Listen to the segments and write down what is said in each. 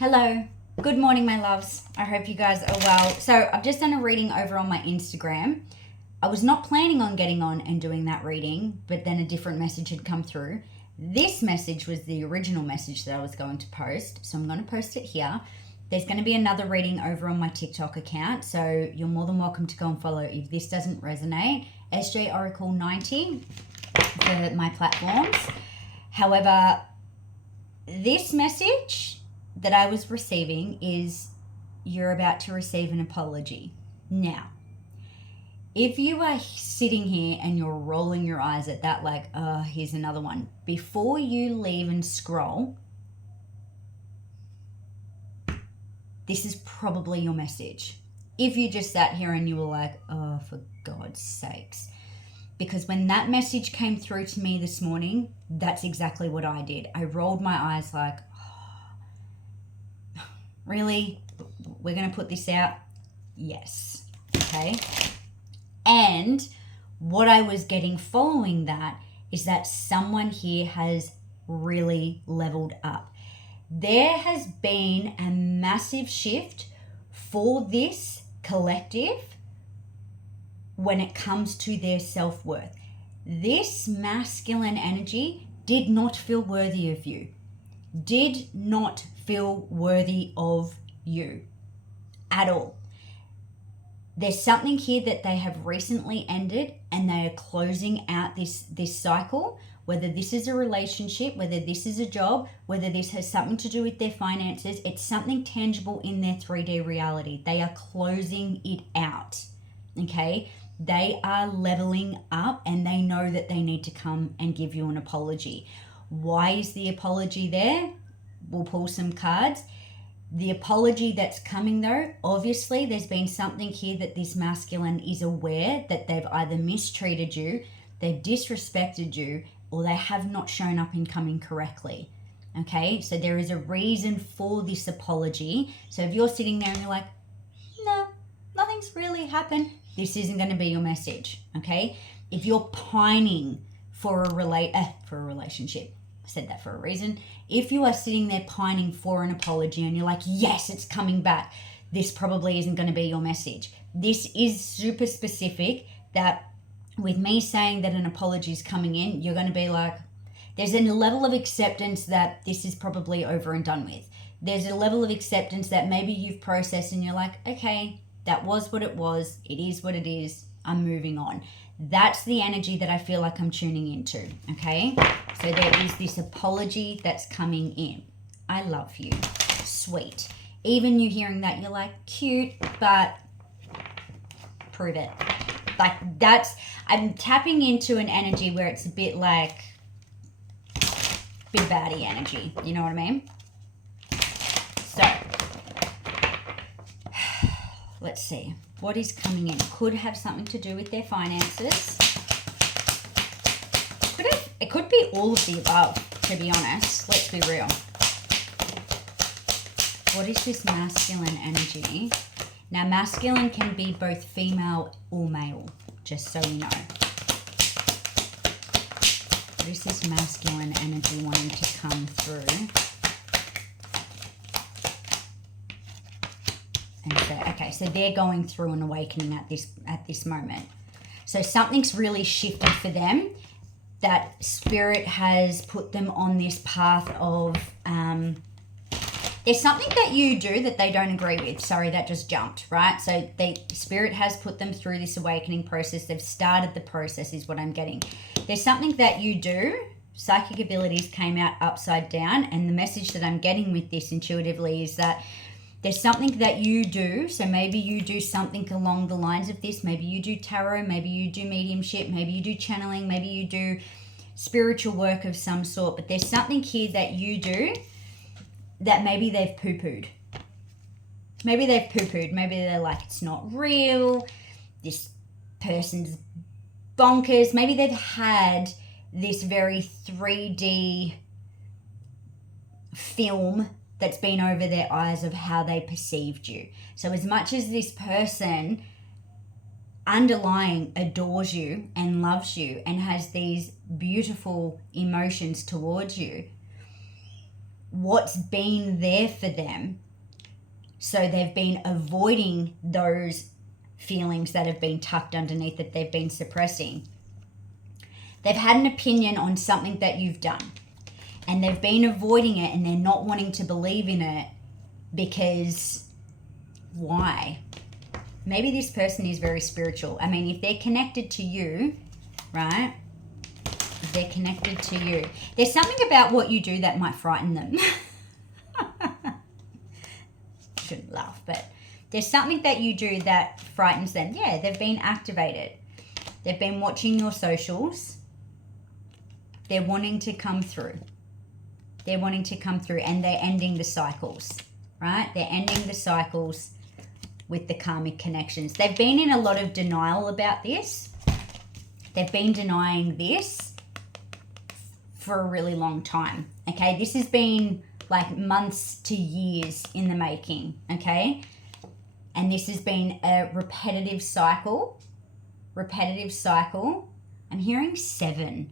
Hello. Good morning, my loves. I hope you guys are well. So, I've just done a reading over on my Instagram. I was not planning on getting on and doing that reading, but then a different message had come through. This message was the original message that I was going to post, so I'm going to post it here. There's going to be another reading over on my TikTok account, so you're more than welcome to go and follow if this doesn't resonate. SJ Oracle 90 for my platforms. However, this message that I was receiving is you're about to receive an apology. Now, if you are sitting here and you're rolling your eyes at that, like, oh, here's another one, before you leave and scroll, this is probably your message. If you just sat here and you were like, oh, for God's sakes. Because when that message came through to me this morning, that's exactly what I did. I rolled my eyes like, really? We're going to put this out? Yes. Okay. And what I was getting following that is that someone here has really leveled up. There has been a massive shift for this collective when it comes to their self-worth. This masculine energy did not feel worthy of you. Did not feel worthy of you at all. There's something here that they have recently ended and they are closing out this cycle, whether this is a relationship, whether this is a job, whether this has something to do with their finances. It's something tangible in their 3D reality. They are closing it out, okay? They are leveling up and they know that they need to come and give you an apology. Why is the apology there? We'll pull some cards. The apology that's coming though, obviously there's been something here that this masculine is aware that they've either mistreated you, they've disrespected you, or they have not shown up in coming correctly. Okay, so there is a reason for this apology. So if you're sitting there and you're like, no, nothing's really happened, this isn't going to be your message. Okay, if you're pining for a relationship, I said that for a reason. If you are sitting there pining for an apology and you're like, yes, it's coming back, this probably isn't going to be your message. This is super specific that with me saying that an apology is coming in, you're going to be like, there's a level of acceptance that this is probably over and done with. There's a level of acceptance that maybe you've processed and you're like, okay, that was what it was. It is what it is. I'm moving on. That's the energy that I feel like I'm tuning into, okay? So there is this apology that's coming in. I love you. Sweet. Even you hearing that, you're like, cute, but prove it. Like I'm tapping into an energy where it's a bit like big baddie energy. You know what I mean? So, let's see. What is coming in? Could have something to do with their finances. It could be all of the above, to be honest. Let's be real. What is this masculine energy? Now, masculine can be both female or male, just so we know. What is this masculine energy wanting to come through? And so, okay, so they're going through an awakening at this moment. So something's really shifted for them. That spirit has put them on this path of there's something that you do that they don't agree with. Sorry, that just jumped, right? So spirit has put them through this awakening process. They've started the process is what I'm getting. There's something that you do. Psychic abilities came out upside down, and the message that I'm getting with this intuitively is that there's something that you do. So maybe you do something along the lines of this. Maybe you do tarot. Maybe you do mediumship. Maybe you do channeling. Maybe you do spiritual work of some sort. But there's something here that you do that maybe they've poo-pooed. Maybe they've poo-pooed. Maybe they're like, it's not real. This person's bonkers. Maybe they've had this very 3D film that's been over their eyes of how they perceived you. So as much as this person underlying adores you and loves you and has these beautiful emotions towards you, what's been there for them. So they've been avoiding those feelings that have been tucked underneath, that they've been suppressing. They've had an opinion on something that you've done, and they've been avoiding it, and they're not wanting to believe in it because why? Maybe this person is very spiritual. I mean, if they're connected to you, right? If they're connected to you, there's something about what you do that might frighten them. Shouldn't laugh, but there's something that you do that frightens them. Yeah, they've been activated. They've been watching your socials. They're wanting to come through. They're wanting to come through, and they're ending the cycles, right? They're ending the cycles with the karmic connections. They've been in a lot of denial about this. They've been denying this for a really long time, okay? This has been like months to years in the making, okay? And this has been a repetitive cycle. I'm hearing 7.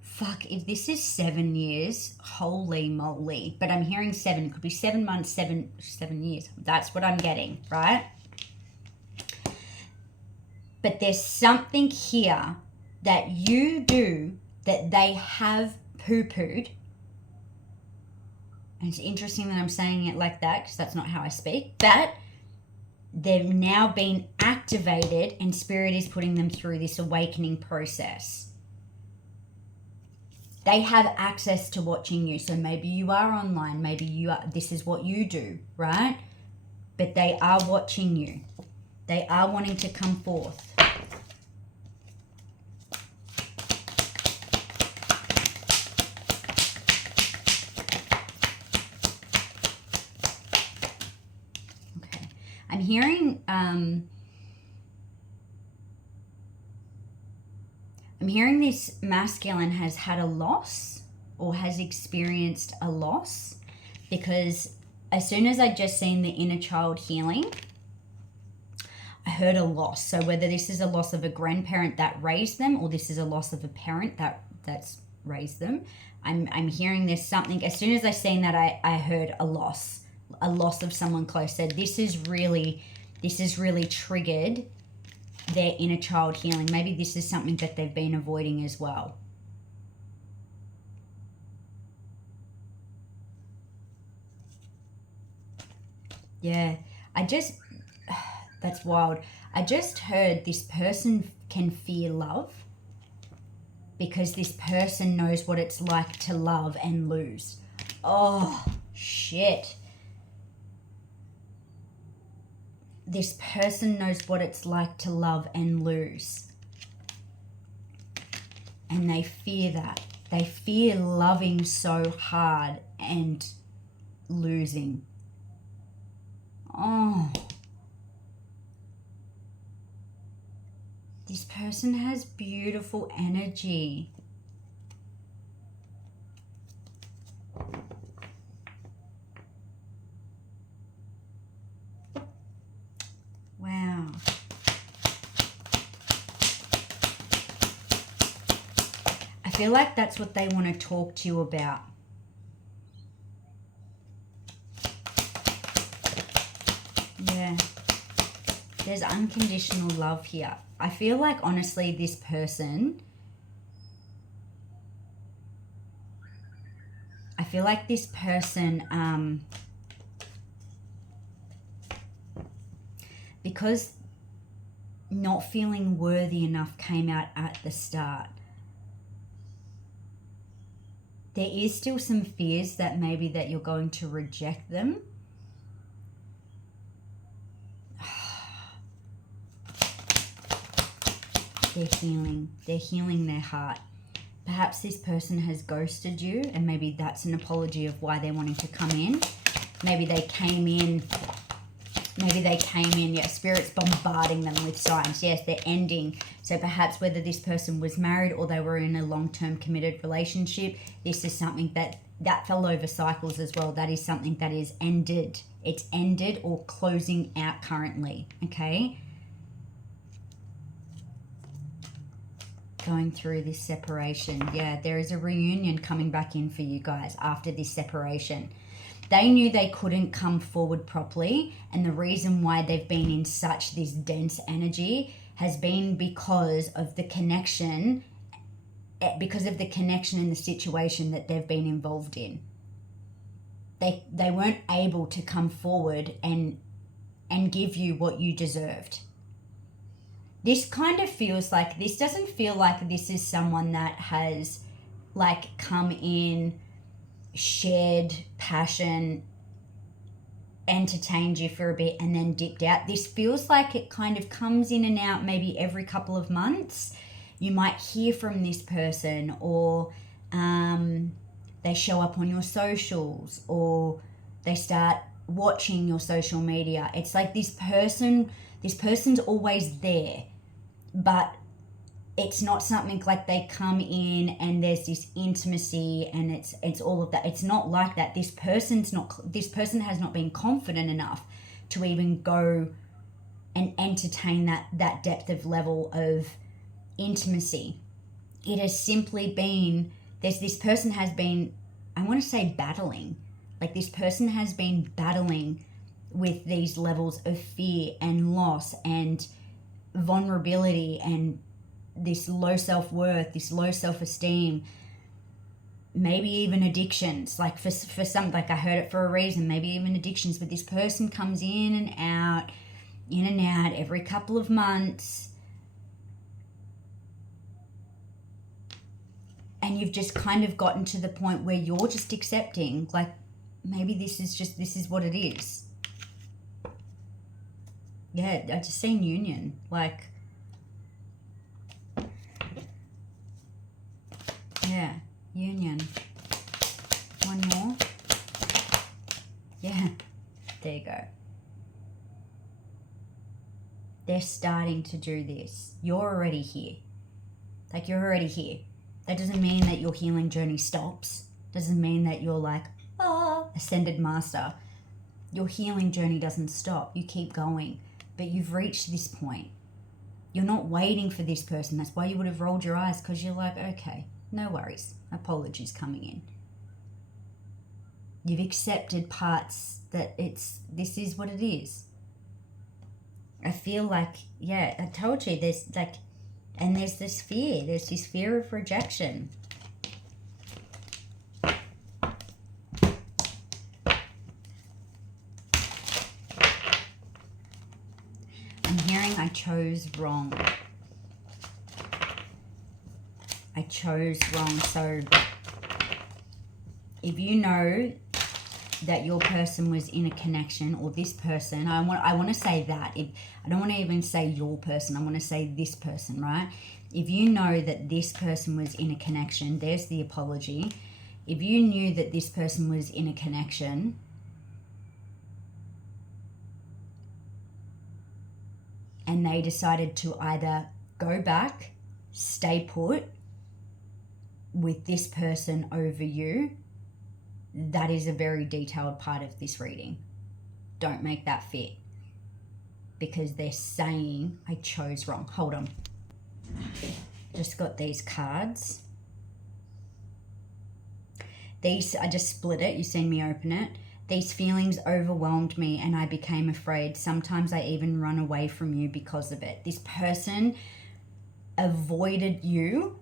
Fuck, if this is 7 years, holy moly. But I'm hearing 7. It could be 7 months, 7 years. That's what I'm getting, right? But there's something here that you do that they have poo-pooed. And it's interesting that I'm saying it like that, because that's not how I speak. But they've now been activated, and Spirit is putting them through this awakening process. They have access to watching you. So maybe you are online. Maybe you are, this is what you do, right? But they are watching you. They are wanting to come forth. Okay. I'm hearing this masculine has had a loss or has experienced a loss, because as soon as I just seen the inner child healing, I heard a loss. So whether this is a loss of a grandparent that raised them, or this is a loss of a parent that's raised them, I'm hearing there's something. As soon as I seen that, I heard a loss of someone close. So this is really triggered their inner child healing. Maybe this is something that they've been avoiding as well. Yeah, that's wild. I just heard this person can fear love, because this person knows what it's like to love and lose. Oh, shit. This person knows what it's like to love and lose. And they fear that. They fear loving so hard and losing. Oh. This person has beautiful energy. Wow. I feel like that's what they want to talk to you about. Yeah. There's unconditional love here. I feel like, honestly, this person, because not feeling worthy enough came out at the start, there is still some fears that maybe that you're going to reject them. They're healing their heart. Perhaps this person has ghosted you, and maybe that's an apology of why they're wanting to come in. Maybe they came in, yeah, Spirit's bombarding them with signs. Yes, they're ending. So perhaps whether this person was married or they were in a long-term committed relationship, this is something that fell over cycles as well. That is something that is ended. It's ended or closing out currently, okay? Going through this separation. Yeah, there is a reunion coming back in for you guys after this separation. they knew they couldn't come forward properly, and the reason why they've been in such this dense energy has been because of the connection and the situation that they've been involved in. They weren't able to come forward and give you what you deserved. This kind of feels like, this doesn't feel like this is someone that has like come in, shared passion, entertained you for a bit and then dipped out. This feels like it kind of comes in and out maybe every couple of months. You might hear from this person, or they show up on your socials, or they start watching your social media. It's like this person's always there, but it's not something like they come in and there's this intimacy and it's all of that. It's not like that. This person has not been confident enough to even go and entertain that depth of level of intimacy. It has simply been, this person has been, I want to say battling. Like this person has been battling with these levels of fear and loss and vulnerability and this low self-worth, this low self-esteem, maybe even addictions. Like for some, like I heard it for a reason, maybe even addictions. But this person comes in and out every couple of months, and you've just kind of gotten to the point where you're just accepting, like maybe this is what it is. Yeah, I just seen union, like, yeah, union. One more. Yeah, there you go. They're starting to do this. You're already here. Like, you're already here. That doesn't mean that your healing journey stops. Doesn't mean that you're like, ascended master. Your healing journey doesn't stop. You keep going. But you've reached this point. You're not waiting for this person. That's why you would have rolled your eyes, because you're like, okay, no worries. Apologies coming in. You've accepted parts that this is what it is. I feel like, yeah, I told you, there's this fear of rejection. I'm hearing I chose wrong. I chose wrong. So if you know that your person was in a connection, or this person, I want to say that. I don't want to even say your person. I want to say this person, right? If you know that this person was in a connection, there's the apology. If you knew that this person was in a connection, and they decided to either go back, stay put with this person over you, that is a very detailed part of this reading. Don't make that fit, because they're saying I chose wrong. Hold on. Just got these cards. These, I just split it. You seen me open it. These feelings overwhelmed me and I became afraid. Sometimes I even run away from you because of it. This person avoided you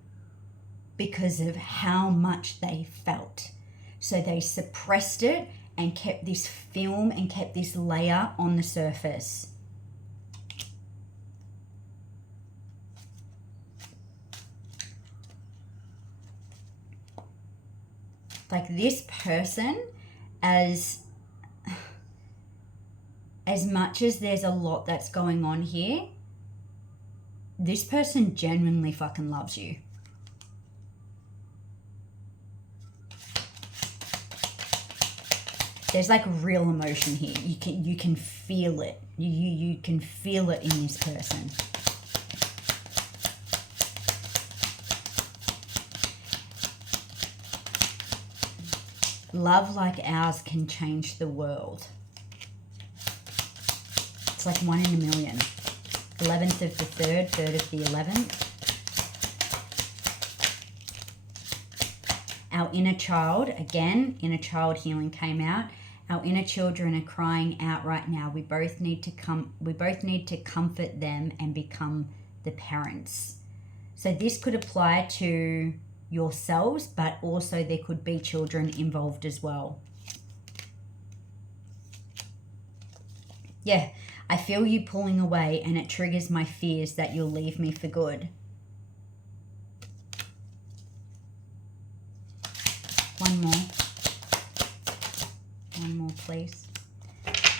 because of how much they felt. So they suppressed it and kept this film and kept this layer on the surface. Like this person, as much as there's a lot that's going on here, this person genuinely fucking loves you. There's like real emotion here. You can feel it. You can feel it in this person. Love like ours can change the world. It's like 1 in a million. 11th of the 3rd, 3rd of the 11th. Our inner child, again, inner child healing came out. Our inner children are crying out right now. We both need to comfort them and become the parents. So this could apply to yourselves, but also there could be children involved as well. Yeah, I feel you pulling away and it triggers my fears that you'll leave me for good. One more. One more, please.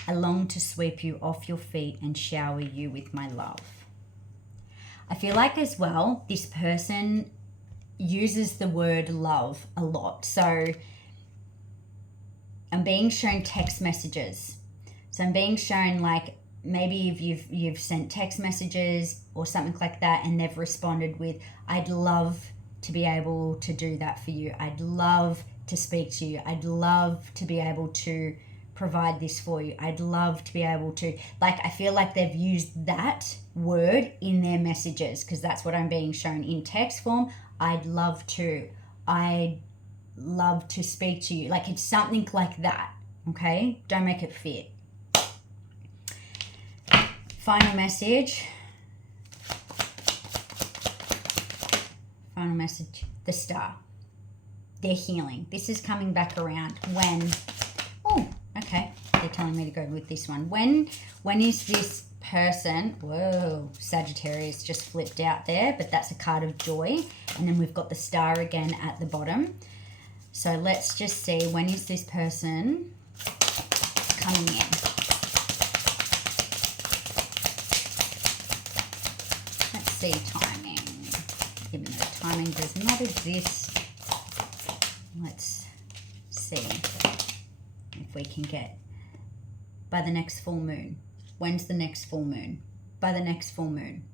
I long to sweep you off your feet and shower you with my love. I feel like as well, this person uses the word love a lot. So I'm being shown text messages. So I'm being shown like maybe if you've sent text messages or something like that and they've responded with, I'd love to be able to do that for you. I'd love to speak to you. I'd love to be able to provide this for you. I'd love to be able to, like, I feel like they've used that word in their messages because that's what I'm being shown in text form. I'd love to. I'd love to speak to you. Like, it's something like that, okay? Don't make it fit. Final message. Final message. The Star. They're healing. This is coming back around when... Oh, okay. They're telling me to go with this one. When is this person... Whoa, Sagittarius just flipped out there, but that's a card of joy. And then we've got the Star again at the bottom. So let's just see, when is this person coming in? Let's see timing. Even though timing does not exist. Let's see if we can get by the next full moon. When's the next full moon? By the next full moon.